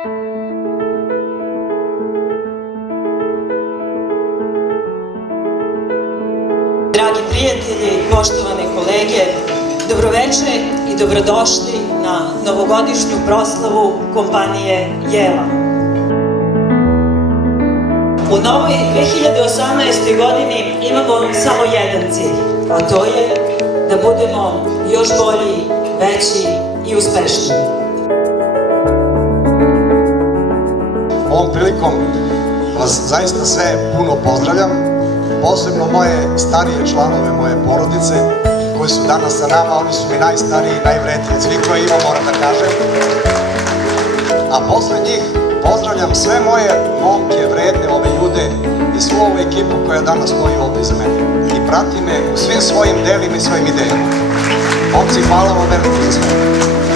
Dragi prijatelji, poštovane kolege, dobroveče i dobrodošli na novogodišnju proslavu kompanije Jela. U novoj 2018. godini imamo samo jedan cilj, a to je da budemo još bolji, veći i uspešniji. Ovom prilikom vas zaista sve puno pozdravljam, posebno moje starije članove moje porodice koji su danas sa nama, oni su mi najstariji i najvredniji od svih koje imam, moram da kažem. A posle njih pozdravljam sve moje momke, vredne ove ljude i svu ovu ekipu koja danas stoji ovde iza mene i prati me u svim svojim delima i svojim idejama. Momci, hvala vam veliko za sve.